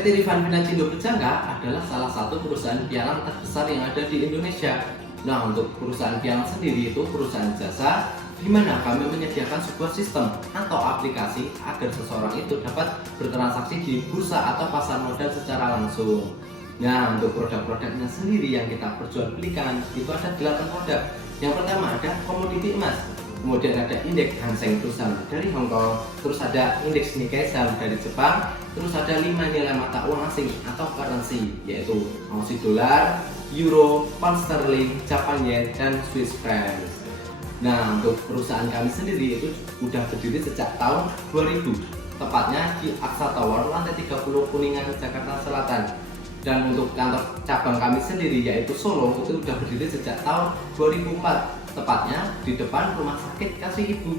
PT Rifan Financindo Berjangka adalah salah satu perusahaan pialang terbesar yang ada di Indonesia. Nah, untuk perusahaan pialang sendiri itu perusahaan jasa di mana kami menyediakan sebuah sistem atau aplikasi agar seseorang itu dapat bertransaksi di bursa atau pasar modal secara langsung. Nah, untuk produk-produknya sendiri yang kita perjualbelikan itu ada 8 produk. Yang pertama ada komoditi emas, kemudian ada indeks Hang Seng perusahaan dari Hong Kong, terus ada indeks Nikkei saham dari Jepang, terus ada 5 nilai mata uang asing atau currency, yaitu Aussie Dollar, Euro, Pound Sterling, Japan Yen, dan Swiss Franc. Nah, untuk perusahaan kami sendiri itu sudah berdiri sejak tahun 2000, tepatnya di Aksa Tower, lantai 30 Kuningan, Jakarta Selatan. Dan untuk kantor cabang kami sendiri yaitu Solo itu sudah berdiri sejak tahun 2004, tepatnya di depan Rumah Sakit Kasih Ibu.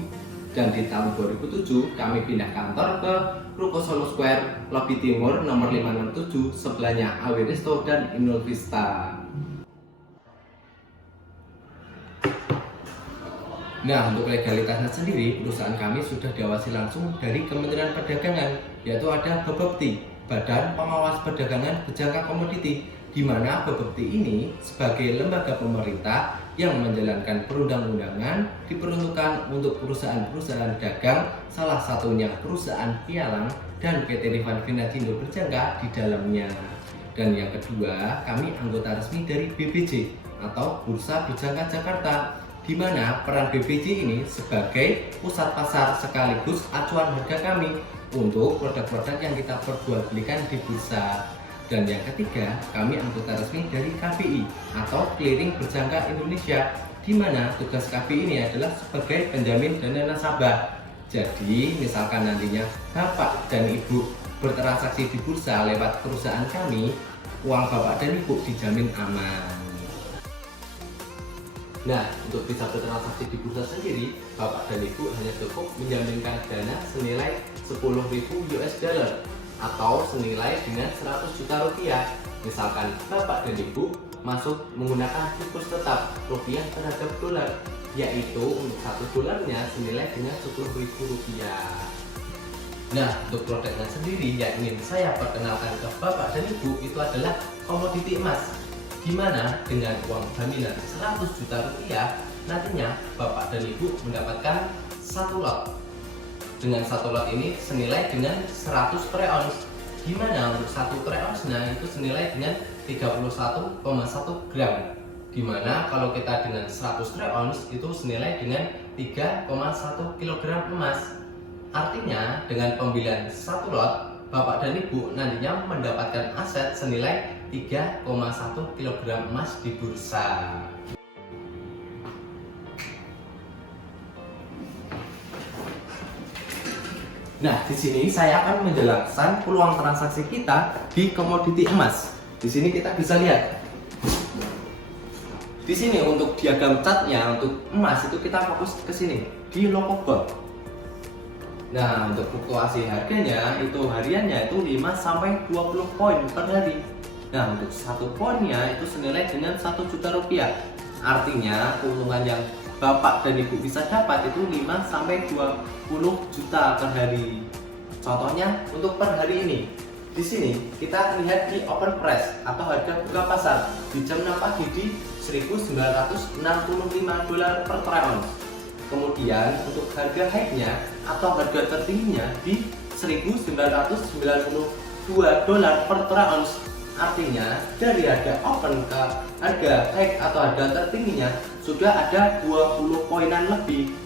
Dan di tahun 2007 kami pindah kantor ke Ruko Solo Square, Lobi Timur nomor 567, sebelahnya Awi Resto dan Inul Vista. Nah, untuk legalitasnya sendiri, perusahaan kami sudah diawasi langsung dari Kementerian Perdagangan, yaitu ada Bapepti, Badan Pengawas Perdagangan Berjangka Komoditi, di mana Bapepti ini sebagai lembaga pemerintah yang menjalankan perundang-undangan diperuntukkan untuk perusahaan-perusahaan dagang, salah satunya perusahaan pialang dan PT Rifan Financindo Berjangka di dalamnya. Dan yang kedua, kami anggota resmi dari BBJ atau Bursa Berjangka Jakarta, di mana peran BBJ ini sebagai pusat pasar sekaligus acuan harga kami untuk produk-produk yang kita perjualbelikan di bursa. Dan yang ketiga, kami anggota resmi dari KBI atau Clearing Berjangka Indonesia, di mana tugas KBI ini adalah sebagai penjamin dana nasabah. Jadi, misalkan nantinya Bapak dan Ibu bertransaksi di bursa lewat perusahaan kami, uang Bapak dan Ibu dijamin aman. Nah, untuk bisa bertransaksi di bursa sendiri, Bapak dan Ibu hanya cukup menjaminkan dana senilai 10.000 US dollar atau senilai dengan 100 juta rupiah. Misalkan Bapak dan Ibu masuk menggunakan kurs tetap rupiah terhadap dolar, yaitu untuk 1 dolarnya senilai dengan 10.000 rupiah. Nah, untuk produknya sendiri yang ingin saya perkenalkan ke Bapak dan Ibu itu adalah komoditi emas, di mana dengan uang jaminan 100 juta rupiah nantinya Bapak dan Ibu mendapatkan satu lot. Dengan satu lot ini senilai dengan 100 per ounce, di mana untuk 1 per ounce-nya itu senilai dengan 31,1 gram, di mana kalau kita dengan 100 per ounce itu senilai dengan 3,1 kg emas. Artinya dengan pembelian satu lot, Bapak dan Ibu nantinya mendapatkan aset senilai 3,1 kg emas di bursa. Nah, di sini saya akan menjelaskan peluang transaksi kita di komoditi emas. Di sini kita bisa lihat. Di sini untuk diagram chartnya untuk emas itu kita fokus ke sini di logo bond. Nah, untuk fluktuasi harganya itu hariannya itu 5 sampai 20 poin per hari. Nah, untuk satu poinnya itu senilai dengan 1 juta rupiah. Artinya keuntungan yang Bapak dan Ibu bisa dapat itu 5 sampai 20 juta per hari. Contohnya untuk per hari ini. Di sini kita lihat di open price atau harga buka pasar di jam 6 pagi di 1.965 dolar per troy ounce. Kemudian untuk harga high-nya atau harga tertingginya di 1.992 dolar per troy ounce. Artinya dari harga open ke harga high atau harga tertingginya sudah ada 20 poinan lebih.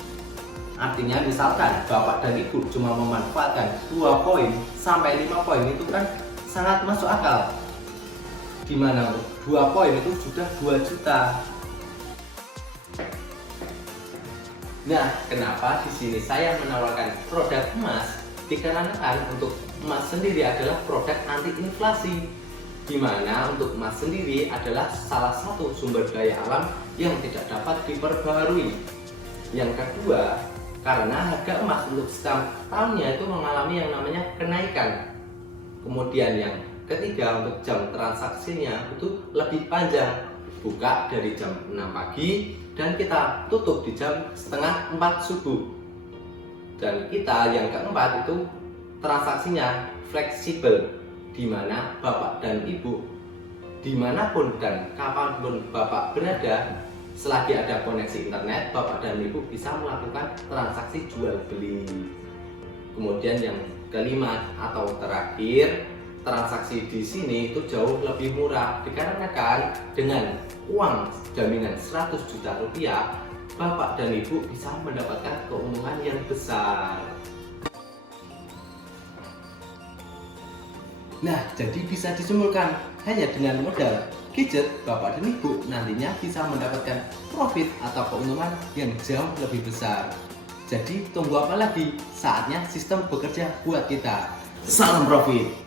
Artinya misalkan Bapak dan Ibu cuma memanfaatkan 2 poin sampai 5 poin itu kan sangat masuk akal. Dimana 2 poin itu sudah 2 juta. Nah, kenapa di sini saya menawarkan produk emas? Dikarenakan untuk emas sendiri adalah produk anti inflasi. di mana untuk emas sendiri adalah salah satu sumber daya alam yang tidak dapat diperbarui. Yang kedua, karena harga emas untuk setiap tahunnya itu mengalami yang namanya kenaikan. Kemudian yang ketiga, untuk jam transaksinya itu lebih panjang, buka dari jam 6 pagi dan kita tutup di jam setengah 4 subuh. Dan kita yang keempat itu transaksinya fleksibel, di mana Bapak dan Ibu dimanapun dan kapanpun Bapak berada, selagi ada koneksi internet, Bapak dan Ibu bisa melakukan transaksi jual beli. Kemudian yang kelima atau terakhir, transaksi di sini itu jauh lebih murah dikarenakan dengan uang jaminan 100 juta rupiah, Bapak dan Ibu bisa mendapatkan keuntungan yang besar. Nah, jadi bisa disimpulkan, hanya dengan modal gadget, Bapak dan Ibu nantinya bisa mendapatkan profit atau keuntungan yang jauh lebih besar. Jadi tunggu apa lagi? Saatnya sistem bekerja buat kita. Salam profit!